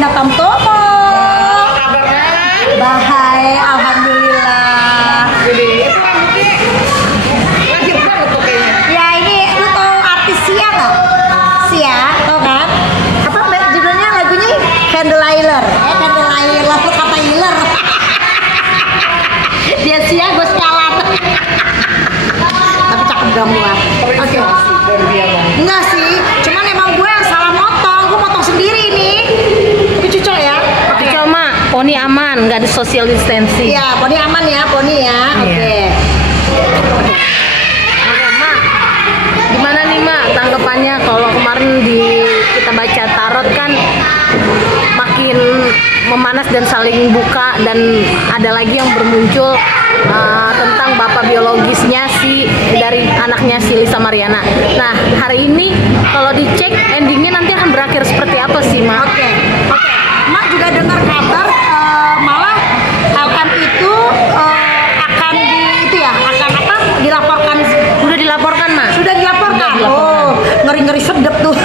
Linda Tamtomo. Bahai, alhamdulillah. Jadi itu rambutnya lahir banget tuh kayaknya. Ya ini lu tau artis Sia nggak? Sia, tau kan? Apa judulnya lagunya? Candlelighter. Candlelighter, kata Hiler. Dia Sia, gue Scalan. Tapi cakep dong gua. Oke. Enggak sih, cuman emang gue yang salah motong. Gue motong sendiri ini. Tapi cocok ya. Oke. Cuma poni aman, nggak ada social distancing. Iya, poni aman ya, poni ya. Oke. Oke, Mak. Gimana nih, Mak, tanggapannya kalau kemarin kita baca tarot kan makin memanas dan saling buka, dan ada lagi yang bermuncul tentang bapak biologisnya dari anaknya si Lisa Mariana. Nah, hari ini kalau dicek endingnya nanti akan berakhir seperti apa sih, Mak? Oke. Mak juga dengar kabar malah LM itu akan dilaporkan. Udah dilaporkan, Mak? Sudah dilaporkan. Oh, ngeri-ngeri sedep tuh.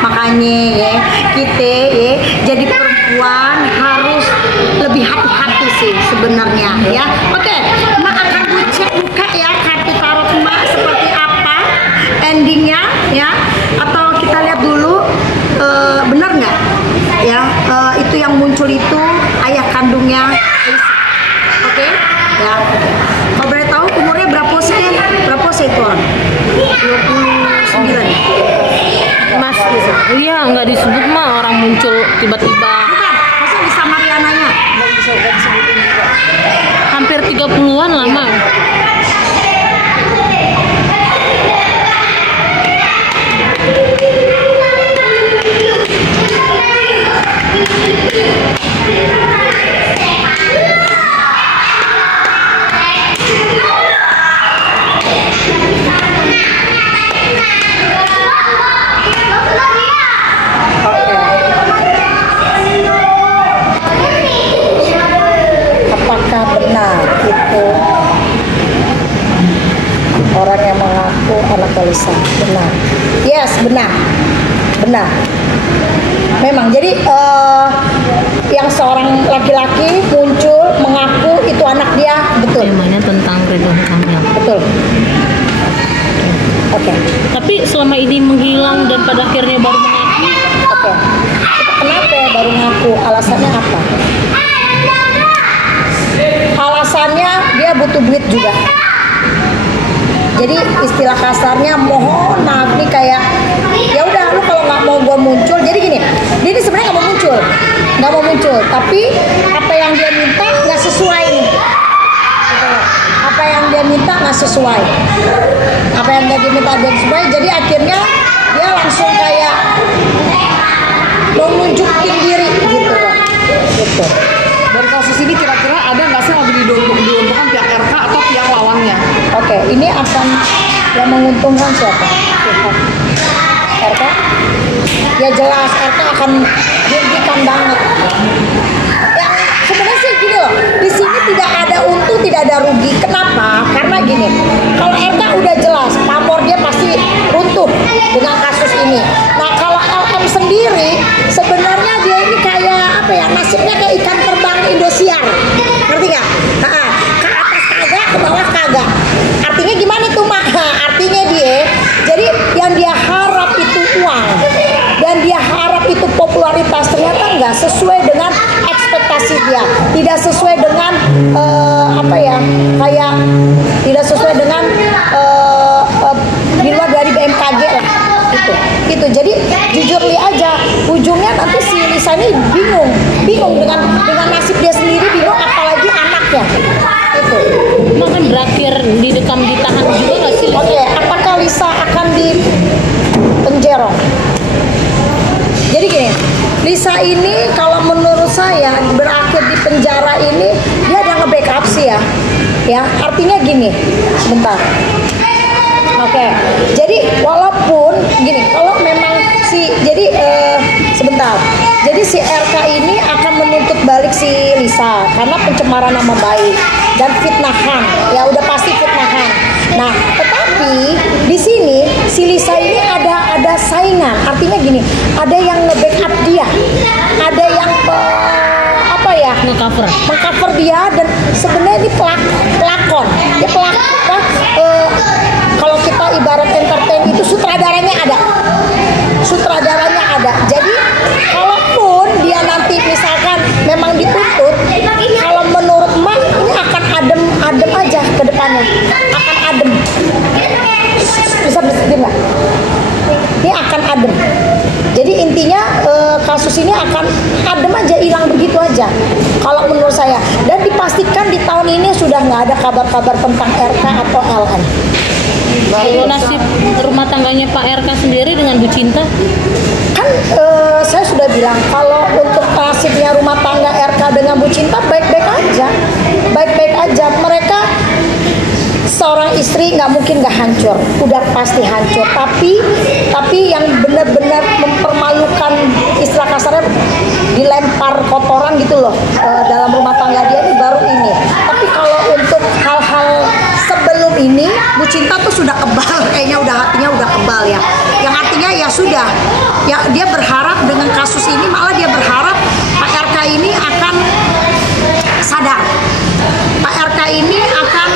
Makanya ya, kita ya jadi perempuan harus lebih hati-hati sih sebenarnya ya. Oke, Mak akan buka ya kartu tarot Mak seperti apa endingnya ya, atau kita lihat dulu benar nggak ya itu yang muncul itu ayah kandungnya Lisa. Oke ya. Kalau boleh tahu umurnya berapa sih itu orang? 29. Mas, iya nggak disebut, Mah, orang muncul tiba-tiba. Bukan, maksudnya Lisa Mariananya. Hampir 30-an lah, Mah. Apakah benar itu orang yang mengaku anak Lisa? Benar. Yes, benar. Memang jadi yang seorang laki-laki muncul mengaku itu anak dia, betul. Temanya tentang Ridwan Kamil. Betul. Oke. Tapi selama ini menghilang dan pada akhirnya baru mengaku. Oke. Kenapa ya baru ngaku? Alasannya apa? Alasannya dia butuh duit juga. Jadi istilah kasarnya mohon maaf nih kayak ya udah lu kalau nggak mau gua muncul. Jadi gini, dia ini sebenarnya nggak mau muncul, tapi apa yang dia minta nggak sesuai nih. Apa yang dia minta nggak sesuai. Jadi akhirnya dia langsung kayak mau nunjukin diri gitu loh. Gitu. Dari kasus ini kira-kira ada nggak sih yang lebih diuntungkan pihak RK atau pihak lawannya? Oke, ini akan yang menguntungkan siapa? Pihak RK? Ya jelas RK akan dirugikan banget. Yang sebenarnya sih gini loh, di sini tidak ada untung, tidak ada rugi. Kenapa? Karena gini, kalau RK udah jelas, pamor dia pasti runtuh dengan kasus ini. Nah kalau LM sendiri, sebenarnya dia ini kayak apa ya? Nasibnya kayak ikan terbang Indosiar, ngerti nggak? Ke atas kagak, ke bawah kagak. Artinya gimana tuh Mak? Artinya dia, jadi yang dia harap itu uang dan dia harap itu popularitas, ternyata nggak sesuai dengan ekspektasi dia, tidak sesuai dengan apa ya, kayak tidak sesuai dengan di luar dari BMKG lah, gitu. Jadi jujur li aja, ujungnya nanti si Lisa ini bingung dengan nasib dia sendiri, bingung apalagi anaknya, itu. Makan berakhir didekam ditahan juga nggak sih? Oke, apakah Lisa akan di penjara? Jadi gini, Lisa ini kalau menurut saya berakhir di penjara ini dia ada nge-backup sih ya artinya gini, sebentar. Oke, jadi walaupun gini, kalau memang sebentar, jadi si RK ini akan menuntut balik si Lisa karena pencemaran nama baik dan fitnahan, ya udah pasti fitnahan. Nah, tetapi di sini si Lisa ini ada saingan, artinya gini, ada yang nge-backup dia. dia dan sebenarnya ini pelakon. Dia pelakon. Kalau kita ibarat entertain itu sutradaranya ada. Sutradaranya ada. Jadi kalaupun dia nanti misalkan memang dituntut, kalau menurut Emak ini akan adem aja ke depannya. Akan adem. Bisa bersedia nggak? Ini akan adem. Jadi intinya kasus ini akan adem aja, hilang begitu aja. Kalau menurut saya. Dan dipastikan di tahun ini sudah nggak ada kabar-kabar tentang RK atau LN. Kalau nasib rumah tangganya Pak RK sendiri dengan Bu Cinta? Kan saya sudah bilang kalau untuk nasibnya rumah tangga RK dengan Bu Cinta baik-baik aja. Baik-baik aja. Mereka seorang istri nggak mungkin nggak hancur, udah pasti hancur. Tapi yang benar-benar mempermalukan, istilah kasarnya dilempar kotoran gitu loh dalam rumah tangga dia ini baru ini. Tapi kalau untuk hal-hal sebelum ini, Bu Cinta tuh sudah kebal, kayaknya udah hatinya udah kebal ya. Yang artinya ya sudah, ya dia berharap dengan kasus ini, malah dia berharap Pak RK ini akan sadar. Pak RK ini akan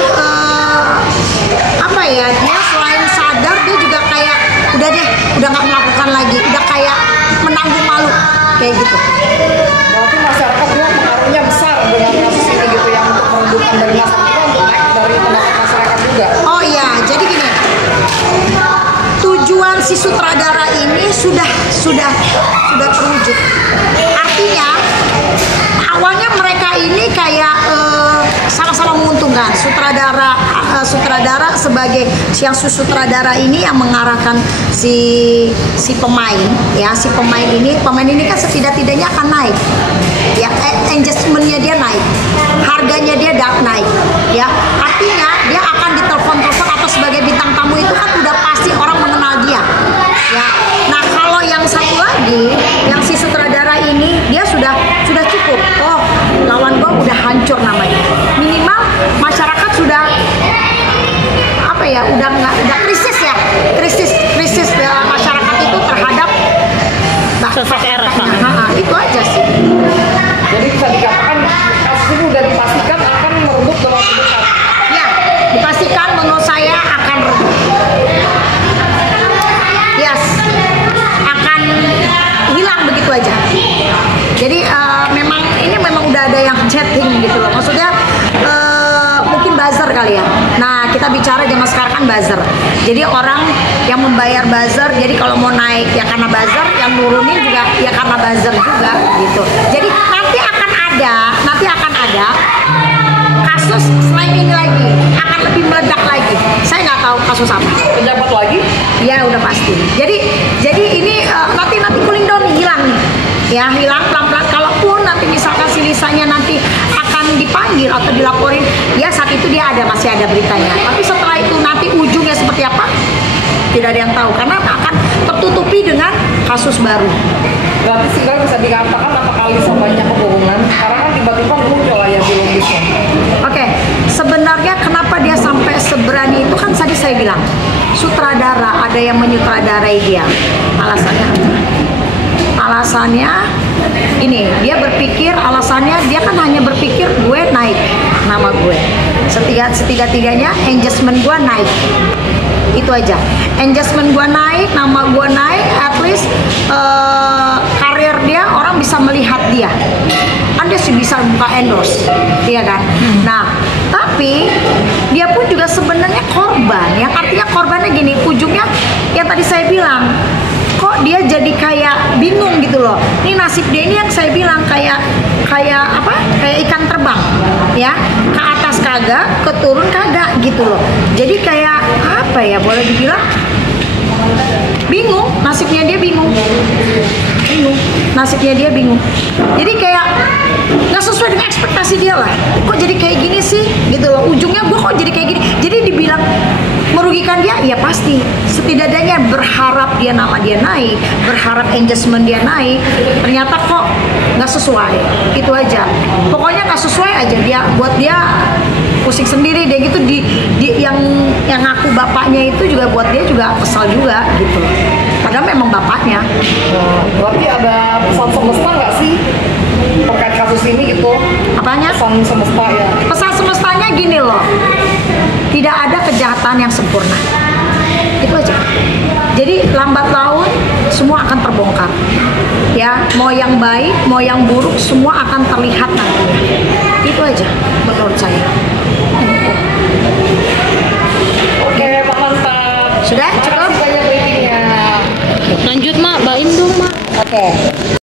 apa ya, dia selain sadar dia juga kayak udah deh, udah nggak melakukan lagi, udah kayak menanggung malu kayak gitu. Berarti masyarakat juga pengaruhnya besar dengan kasus ini gitu, yang untuk meredupkan dari masyarakat untuk naik dari pendapat masyarakat juga. Oh iya, jadi gini, tujuan si sutradara ini sudah terwujud. Artinya awalnya mereka ini kayak sama-sama menguntungkan. Sutradara sebagai yang sutradara ini yang mengarahkan si pemain ya, si pemain ini kan setidak-tidaknya akan naik ya, engagementnya dia naik, harganya dia naik ya, artinya dia akan ditelepon-telepon atau sebagai bintang tamu itu kan udah pasti orang mengenal dia ya. Nah kalau yang satu lagi yang si sutradara ini dia sudah cukup, oh lawan gua udah hancur namanya, minimal masyarakat sudah apa ya, udah krisis ya, krisis masyarakat itu terhadap sosok RK. Itu aja sih. Jadi bisa dikatakan kasus ini udah dipastikan akan meredup dalam waktu dekat. Ya, dipastikan menurut saya akan redup. Yes, akan hilang begitu aja. Jadi memang udah ada yang chatting gitu loh. Maksudnya mungkin buzzer kali ya. Nah, kita bicara zaman sekarang kan buzzer. Jadi orang yang membayar buzzer, jadi kalau mau naik ya karena buzzer, yang nurunin juga ya karena buzzer juga gitu. Jadi nanti akan ada kasus selain ini lagi, akan lebih meledak lagi. Saya nggak tahu kasus apa. Pejabat lagi? Ya udah pasti. Jadi ini nanti cooling down nih, hilang nih. Ya hilang pelan-pelan. Kalaupun nanti misalkan si Lisanya nanti akan dipanggil atau dilaporin, ya saat itu dia masih ada beritanya. Tapi setelah itu nanti ujungnya seperti apa? Tidak ada yang tahu karena akan tertutupi dengan kasus baru. Berarti sehingga bisa dikatakan apakah Lisa banyak kebohongan? Karena kan tiba-tiba muncul lah ya biologisnya. Oke, sebenarnya kenapa dia sampai seberani itu kan tadi saya bilang sutradara, ada yang menyutradarai dia. Alasannya apa? Alasannya ini, dia berpikir, alasannya dia kan hanya berpikir gue naik nama gue, setidak-tidaknya engagement gue naik, itu aja. Engagement gue naik, nama gue naik, at least karir dia, orang bisa melihat dia kan, dia sih bisa buka endorse, iya kan. Nah tapi dia pun juga sebenarnya korban, yang artinya korbannya gini, ujungnya yang tadi saya bilang, kok dia jadi kayak bingung gitu loh. Ini nasib dia ini yang saya bilang kayak apa? Kayak ikan terbang, ya, ke atas kagak, ke turun kagak gitu loh. Jadi kayak apa ya? Boleh dibilang bingung, nasibnya dia bingung. Nasibnya dia bingung. Jadi kayak nggak sesuai dengan ekspektasi dia lah. Kok jadi kayak gini sih? Gitu loh. Ujungnya gue kok jadi kayak gini. Jadi dibilang merugikan dia, ya pasti. Setidaknya berharap dia nama dia naik, berharap engagement dia naik. Ternyata kok nggak sesuai. Itu aja. Pokoknya nggak sesuai aja. Dia buat dia pusing sendiri dia gitu. Yang ngaku bapaknya itu juga buat dia juga kesal juga gitu. Padahal memang bapaknya. Berarti ada pesan semesta nggak sih terkait kasus ini gitu? Apanya? Pesan semesta ya. Pesan semestanya gini loh, tidak ada kejahatan yang sempurna. Itu aja. Jadi lambat laun semua akan terbongkar. Ya, mau yang baik, mau yang buruk, semua akan terlihat nantinya. Itu aja menurut saya. Oke, Pak, mantap. Sudah cukup? Makasih banyak briefingnya. Lanjut mak, bain dong mak. Oke.